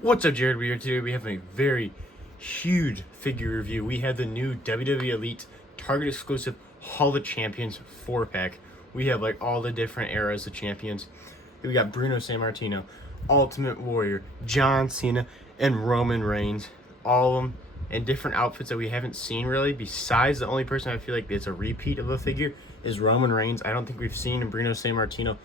What's up, Jared? Today we have a very huge figure review. We have the new WWE Elite Target exclusive Hall of Champions 4-pack. We have like all the different eras of champions. We got Bruno Sammartino, Ultimate Warrior, John Cena, and Roman Reigns. All of them in different outfits that we haven't seen really. Besides, the only person I feel like it's a repeat of a figure is Roman Reigns. I don't think we've seen Bruno Sammartino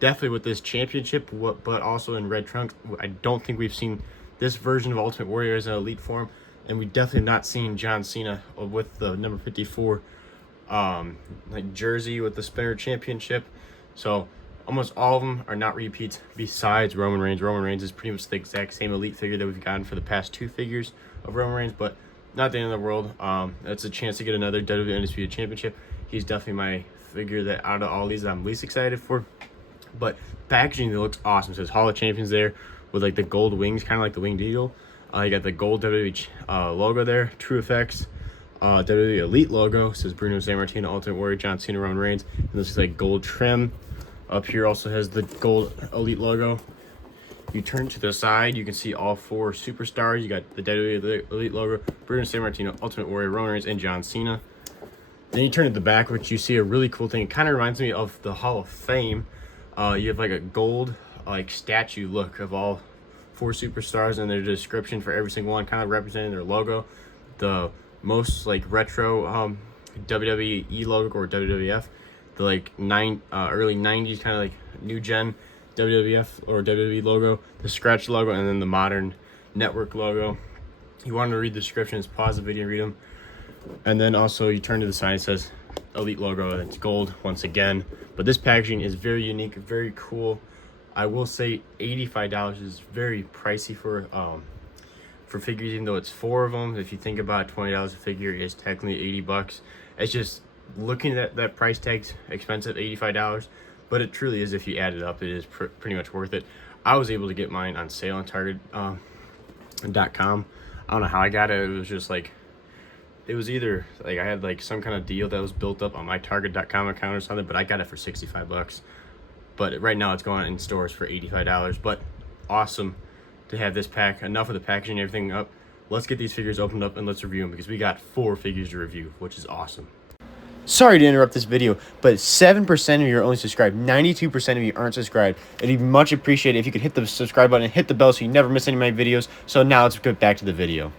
definitely with this championship, but also in red trunks. I don't think we've seen this version of Ultimate Warrior as an elite form, and we definitely have not seen John Cena with the number 54 like jersey with the spinner championship. So almost all of them are not repeats besides Roman Reigns. Roman Reigns is pretty much the exact same elite figure that we've gotten for the past two figures of Roman Reigns, but not the end of the world. That's a chance to get another WWE Undisputed Championship. He's definitely my figure that out of all these that I'm least excited for. But packaging, it looks awesome. It says Hall of Champions there with like the gold wings, kind of like the winged eagle. You got the gold WWE logo there, True Effects. WWE Elite logo, it says Bruno Sammartino, Ultimate Warrior, John Cena, Roman Reigns. And this is like gold trim. Up here also has the gold Elite logo. You turn to the side, you can see all four superstars. You got the WWE Elite logo, Bruno Sammartino, Ultimate Warrior, Roman Reigns, and John Cena. Then you turn to the back, which you see a really cool thing. It kind of reminds me of the Hall of Fame. You have like a gold like statue look of all four superstars and their description for every single one, kind of representing their logo. The most like retro WWE logo or WWF, the like early 90s kind of like new gen WWF or WWE logo, the scratch logo, and then the modern network logo. You want to read the descriptions, pause the video and read them. And then also you turn to the side, it says Elite logo, and it's gold once again. But this packaging is very unique, very cool. I will say $85 is very pricey for figures, even though it's four of them. If you think about it, $20 a figure is technically $80. It's just looking at that price tag's expensive, $85, but it truly is. If you add it up, it is pretty much worth it. I was able to get mine on sale on Target.com. I don't know how I got it. It was just like, it was either like I had like some kind of deal that was built up on my Target.com account or something, but I got it for $65. But right now it's going in stores for $85. But awesome to have this pack. Enough of the packaging and everything up. Let's get these figures opened up and let's review them, because we got 4 figures to review, which is awesome. Sorry to interrupt this video, but 7% of you are only subscribed. 92% of you aren't subscribed. It'd be much appreciated if you could hit the subscribe button and hit the bell so you never miss any of my videos. So now let's get back to the video.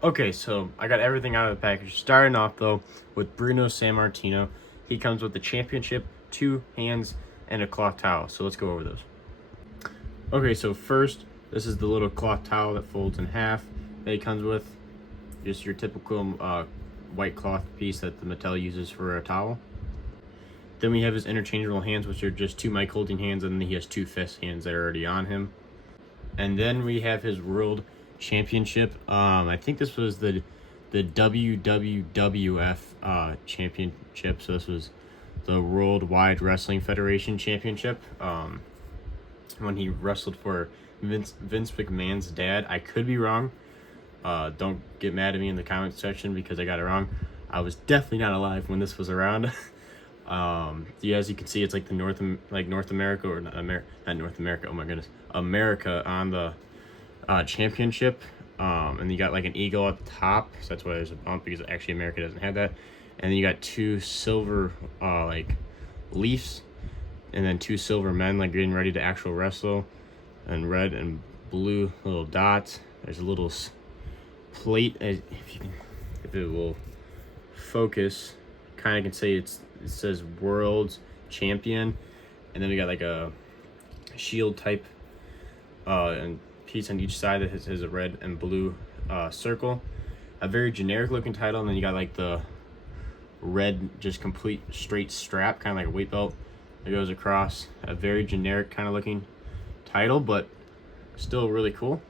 Okay, so I got everything out of the package. Starting off, though, with Bruno Sammartino. He comes with the championship, 2 hands, and a cloth towel. So let's go over those. Okay, so first, this is the little cloth towel that folds in half that he comes with. Just your typical white cloth piece that the Mattel uses for a towel. Then we have his interchangeable hands, which are just 2 mic holding hands, and then he has 2 fist hands that are already on him. And then we have his World Championship. I think this was the WWF championship. So this was the Worldwide Wrestling Federation Championship. When he wrestled for Vince McMahon's dad. I could be wrong. Don't get mad at me in the comment section because I got it wrong. I was definitely not alive when this was around. Yeah, as you can see, it's like the North America, or not North America. Oh my goodness, America on the championship. And you got like an eagle at the top, so that's why there's a bump, because actually America doesn't have that. And then you got 2 silver like leafs, and then 2 silver men like getting ready to actual wrestle, and red and blue little dots. There's a little plate, if it will focus, kind of can say it says World's Champion. And then we got like a shield type and piece on each side that has a red and blue circle. A very generic looking title, and then you got like the red just complete straight strap, kind of like a weight belt that goes across. A very generic kind of looking title, but still really cool,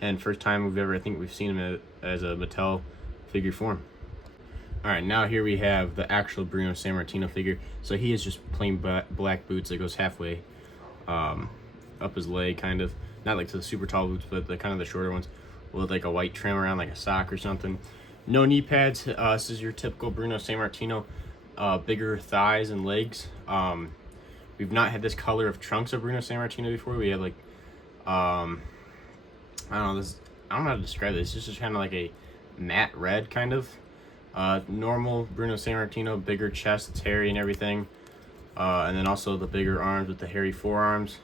and first time I think we've seen him as a Mattel figure form. All right, now here we have the actual Bruno Sammartino figure. So he is just plain black boots that goes halfway up his leg, kind of, not like the super tall boots, but the kind of the shorter ones with like a white trim around, like a sock or something. No knee pads. This is your typical Bruno Sammartino, bigger thighs and legs. We've not had this color of trunks of Bruno Sammartino before. We had like I don't know, I don't know how to describe this. It's just kind of like a matte red kind of. Normal Bruno Sammartino, bigger chest, it's hairy and everything. And then also the bigger arms with the hairy forearms,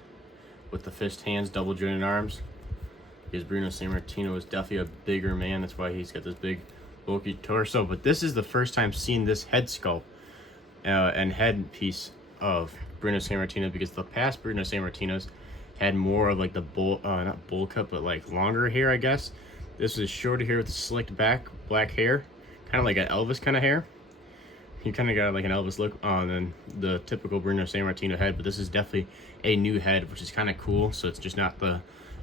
with the fist hands, double jointed arms. Because Bruno Sammartino is definitely a bigger man. That's why he's got this big bulky torso. But this is the first time seeing this head sculpt and head piece of Bruno Sammartino, because the past Bruno Sammartinos had more of like the not bowl cut, but like longer hair, I guess. This is shorter hair with slicked back, black hair, kind of like an Elvis kind of hair. He kind of got like an Elvis look on than the typical Bruno Sammartino head, but this is definitely a new head, which is kind of cool. So it's just not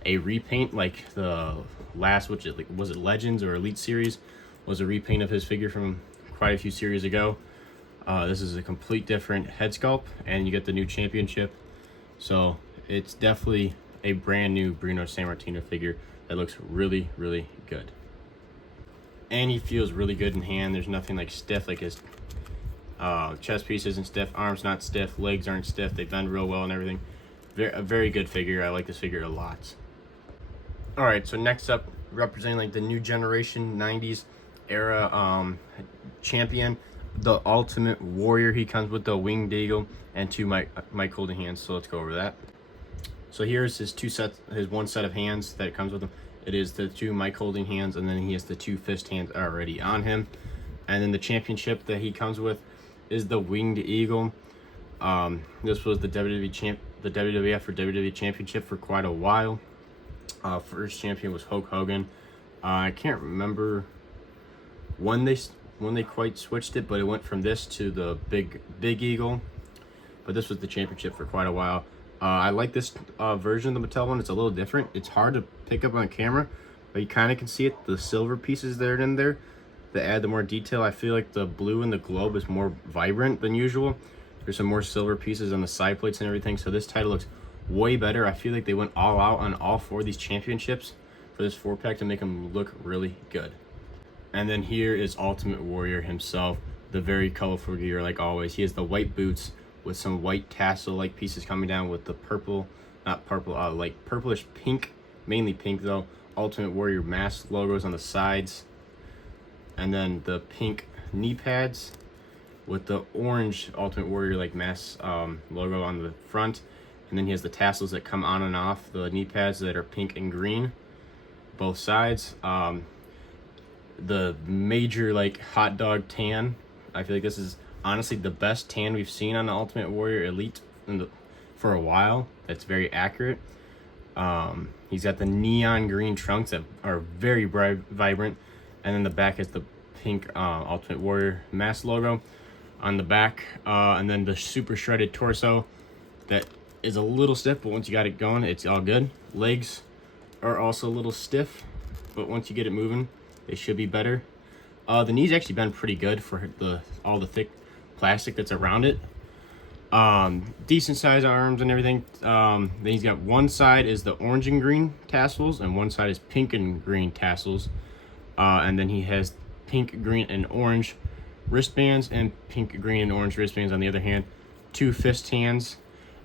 a repaint like the last, which it, like, was it Legends or Elite Series, was a repaint of his figure from quite a few series ago. This is a complete different head sculpt, and you get the new championship. So it's definitely a brand new Bruno Sammartino figure that looks really, really good. And he feels really good in hand. There's nothing like stiff, like his chest piece isn't stiff, arms not stiff, legs aren't stiff, they bend real well and everything. A very good figure. I like this figure a lot. Alright, so next up, representing like the new generation 90s era champion, the Ultimate Warrior. He comes with the Winged Eagle and two Mike holding hands, so let's go over that. So here's his one set of hands that comes with him. It is the two Mike holding hands, and then he has the two fist hands already on him. And then the championship that he comes with is the Winged Eagle. This was the WWF for WWE Championship for quite a while. First champion was Hulk Hogan. I can't remember when they quite switched it, but it went from this to the Big Eagle. But this was the championship for quite a while. I like this version of the Mattel one. It's a little different. It's hard to pick up on camera, but you kind of can see it. The silver pieces that are in there that add the more detail. I feel like the blue and the globe is more vibrant than usual. There's some more silver pieces on the side plates and everything, so this title looks way better. I feel like they went all out on all four of these championships for this 4-pack to make them look really good. And then here is Ultimate Warrior himself, the very colorful gear like always. He has the white boots with some white tassel-like pieces coming down with the purple, not purple, like purplish pink, mainly pink though, Ultimate Warrior mask logos on the sides. And then the pink knee pads with the orange Ultimate Warrior like mask logo on the front. And then he has the tassels that come on and off the knee pads that are pink and green, both sides. The major like hot dog tan. I feel like this is honestly the best tan we've seen on the Ultimate Warrior Elite for a while. That's very accurate. He's got the neon green trunks that are very bright, vibrant, and then the back is the pink Ultimate Warrior mask logo on the back, and then the super shredded torso that is a little stiff, but once you got it going, it's all good. Legs are also a little stiff, but once you get it moving, they should be better. The knees actually been pretty good for all the thick plastic that's around it. Decent size arms and everything. Then he's got one side is the orange and green tassels, and one side is pink and green tassels. And then he has pink, green, and orange wristbands, and pink, green, and orange wristbands on the other hand. Two fist hands.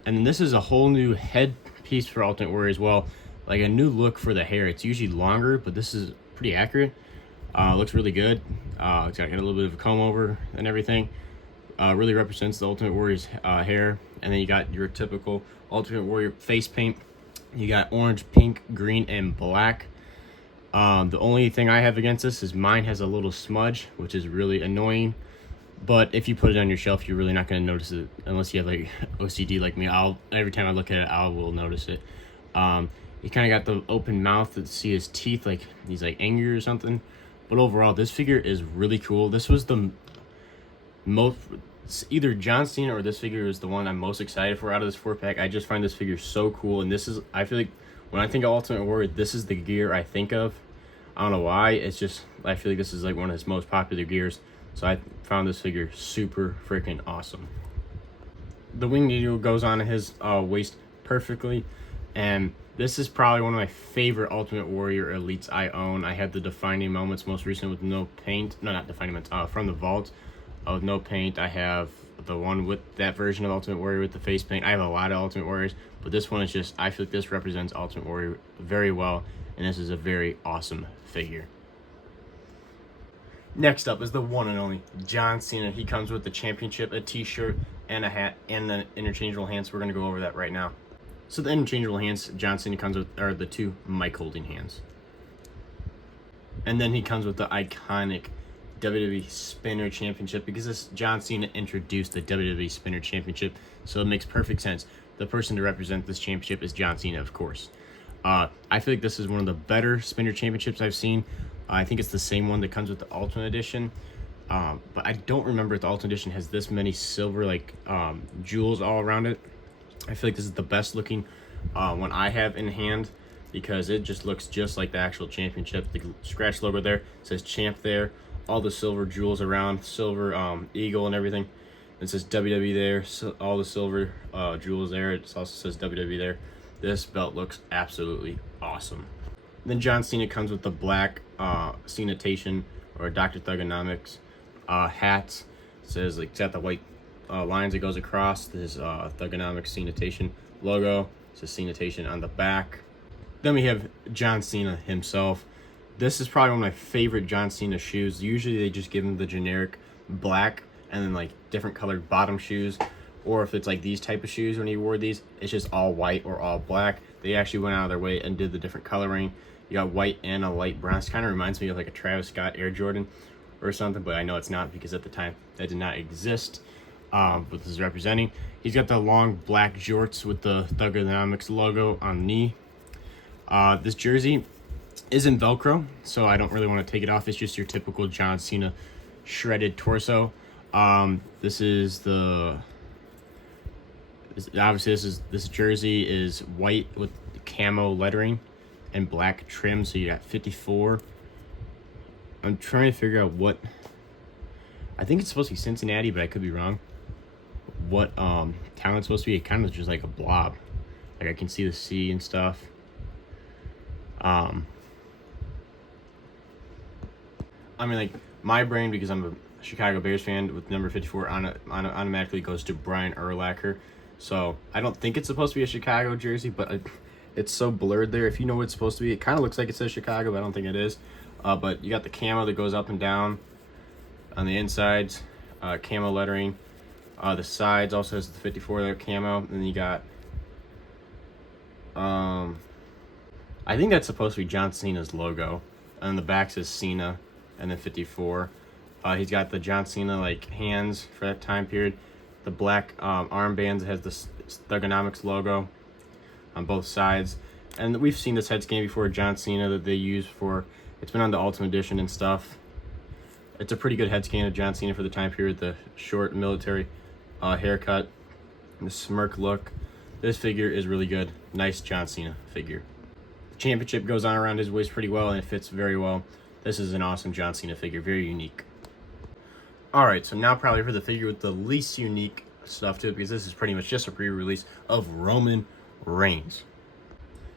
And then this is a whole new head piece for Ultimate Warrior as well. Like a new look for the hair. It's usually longer, but this is pretty accurate. Looks really good. It's got a little bit of a comb over and everything. Really represents the Ultimate Warrior's hair. And then you got your typical Ultimate Warrior face paint. You got orange, pink, green, and black. The only thing I have against this is mine has a little smudge, which is really annoying. But if you put it on your shelf, you're really not going to notice it unless you have like OCD like me. Every time I look at it, I will notice it. You kind of got the open mouth to see his teeth, like he's like angry or something. But overall, this figure is really cool. This was the most, either John Cena or this figure is the one I'm most excited for out of this 4-pack. I just find this figure so cool, and this is, I feel like when I think of Ultimate Warrior, this is the gear I think of. I don't know why. It's just, I feel like this is like one of his most popular gears. So I found this figure super freaking awesome. The Winged Eagle goes on his waist perfectly, and this is probably one of my favorite Ultimate Warrior Elites I own. I had the Defining Moments most recently with no paint. No, not Defining Moments, from the vault with no paint. I have the one with that version of Ultimate Warrior with the face paint. I have a lot of Ultimate Warriors, but this one is just, I feel like this represents Ultimate Warrior very well. and this is a very awesome figure. Next up is the one and only John Cena. He comes with the championship, a t-shirt, and a hat, and the interchangeable hands. We're going to go over that right now. So the interchangeable hands John Cena comes with are the two mic holding hands. And then he comes with the iconic WWE Spinner Championship, because this John Cena introduced the WWE Spinner Championship, so it makes perfect sense. The person to represent this championship is John Cena, of course. I feel like this is one of the better Spinner Championships I've seen. I think it's the same one that comes with the Ultimate Edition, but I don't remember if the Ultimate Edition has this many silver jewels all around it. I feel like this is the best looking one I have in hand, because it just looks just like the actual championship. The scratch logo there says champ there, all the silver jewels around, silver eagle and everything. It says WWE there, so all the silver jewels there. It also says WWE there. This belt looks absolutely awesome. Then John Cena comes with the black Cena-tation, or Dr. Thugonomics hat. It says, like, it's got the white lines that goes across this Thugonomics Cena-tation logo. It says Cena-tation on the back. Then we have John Cena himself. This is probably one of my favorite John Cena shoes. Usually they just give him the generic black and then like different colored bottom shoes, or if it's like these type of shoes when he wore these, it's just all white or all black. They actually went out of their way and did the different coloring. You got white and a light brown. It kind of reminds me of like a Travis Scott Air Jordan or something, but I know it's not, because at the time that did not exist. But this is representing. He's got the long black jorts with the Thugonomics logo on the knee. This jersey isn't Velcro, so I don't really want to take it off. It's just your typical John Cena shredded torso. This jersey is white with camo lettering and black trim, so you got 54. I'm trying to figure out what, I think it's supposed to be Cincinnati, but I could be wrong. What town it's supposed to be. It kind of just like a blob. Like I can see the sea and stuff. I mean, like, my brain, because I'm a Chicago Bears fan, with number 54 automatically goes to Brian Urlacher. So I don't think it's supposed to be a Chicago jersey, but it's so blurred there. If you know what it's supposed to be, it kind of looks like it says Chicago, but I don't think it is. But you got the camo that goes up and down on the insides, camo lettering. The sides also has the 54 there, camo. And then you got, I think that's supposed to be John Cena's logo. And the back says Cena, and then 54. He's got the John Cena like hands for that time period. The black armbands has the Thugonomics logo on both sides. And we've seen this head scan before, John Cena, that they use for, it's been on the Ultimate Edition and stuff. It's a pretty good head scan of John Cena for the time period. The short military haircut, the smirk look. This figure is really good. Nice John Cena figure. The championship goes on around his waist pretty well, and it fits very well. This is an awesome John Cena figure, very unique. Alright, so now probably for the figure with the least unique stuff to it, because this is pretty much just a pre-release of Roman Reigns.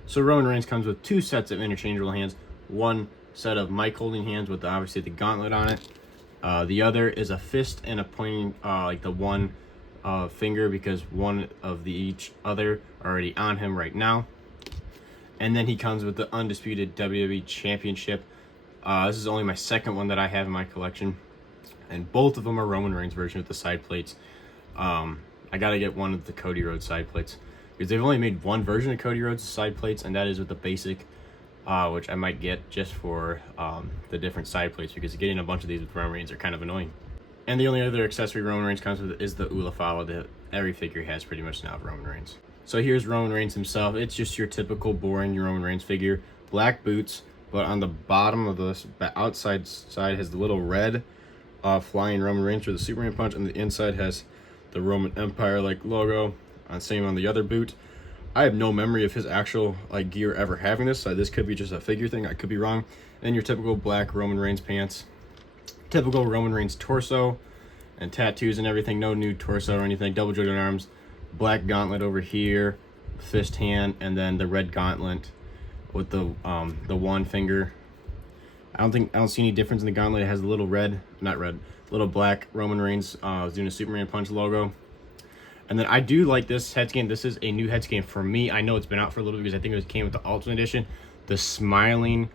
So Roman Reigns comes with two sets of interchangeable hands. One set of mic holding hands with obviously the gauntlet on it. The other is a fist and a pointing, like the one finger, because one of each other are already on him right now. And then he comes with the undisputed WWE Championship. This is only my second one that I have in my collection, and both of them are Roman Reigns version with the side plates. I gotta get one of the Cody Rhodes side plates, because they've only made one version of Cody Rhodes side plates, and that is with the basic, which I might get just for the different side plates, because getting a bunch of these with Roman Reigns are kind of annoying. And the only other accessory Roman Reigns comes with is the Ulafala that every figure has pretty much now of Roman Reigns. So here's Roman Reigns himself. It's just your typical boring Roman Reigns figure. Black boots, but on the bottom of the outside side has the little red flying Roman Reigns for the Superman punch, and the inside has the Roman Empire like logo. Same on the other boot. I have no memory of his actual like gear ever having this, so this could be just a figure thing. I could be wrong. And your typical black Roman Reigns pants, typical Roman Reigns torso and tattoos and everything. No nude torso or anything. Double jointed arms, black gauntlet over here, fist hand, and then the red gauntlet with the one finger. I don't see any difference in the gauntlet. It has a little little black Roman Reigns doing a Superman punch logo. And then I do like this head scan. This is a new head scan for me. I know it's been out for a little bit because I think it came with the Ultimate Edition. the smiling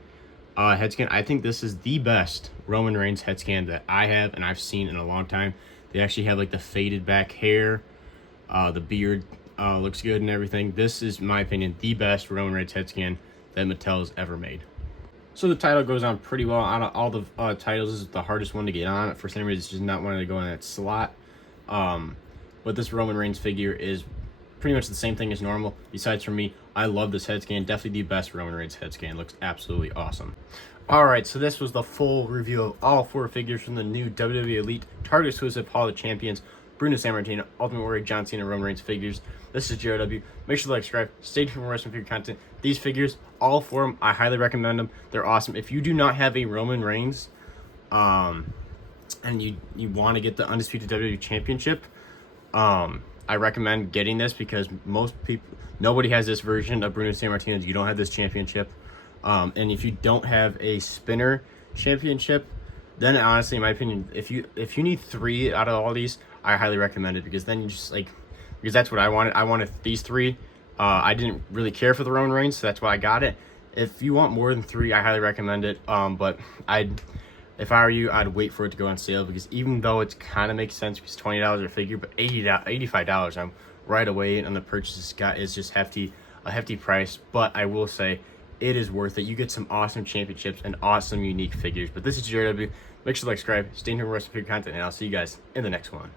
head scan. I think this is the best Roman Reigns head scan that I have and I've seen in a long time. They actually have like the faded back hair, the beard looks good and everything. This is, in my opinion, the best Roman Reigns head scan that Mattel's ever made. So the title goes on pretty well. Out of all the titles, this is the hardest one to get on. For some reason, it's just not wanting to go in that slot. But this Roman Reigns figure is pretty much the same thing as normal. Besides, for me, I love this head scan. Definitely the best Roman Reigns head scan. Looks absolutely awesome. Alright, so this was the full review of all 4 figures from the new WWE Elite Target exclusive Hall of Champions, Bruno Sammartino, Ultimate Warrior, John Cena, Roman Reigns figures. This is JRW. Make sure to like, subscribe, stay tuned for wrestling figure content. These figures, all 4 of them, I highly recommend them. They're awesome. If you do not have a Roman Reigns, and you want to get the Undisputed WWE Championship, I recommend getting this because nobody has this version of Bruno Sammartino. You don't have this championship. And if you don't have a spinner championship, then honestly, in my opinion, if you need 3 out of all these, I highly recommend it because then you just because that's what I wanted. I wanted these 3. I didn't really care for the Roman Reigns, so that's why I got it. If you want more than 3, I highly recommend it. But if I were you, I'd wait for it to go on sale because even though it kind of makes sense because $20 a figure, but $85, I'm right away on the purchase is just a hefty price. But I will say, it is worth it. You get some awesome championships and awesome unique figures. But this is JRW. Make sure to like, subscribe, stay tuned for the rest of your content, and I'll see you guys in the next one.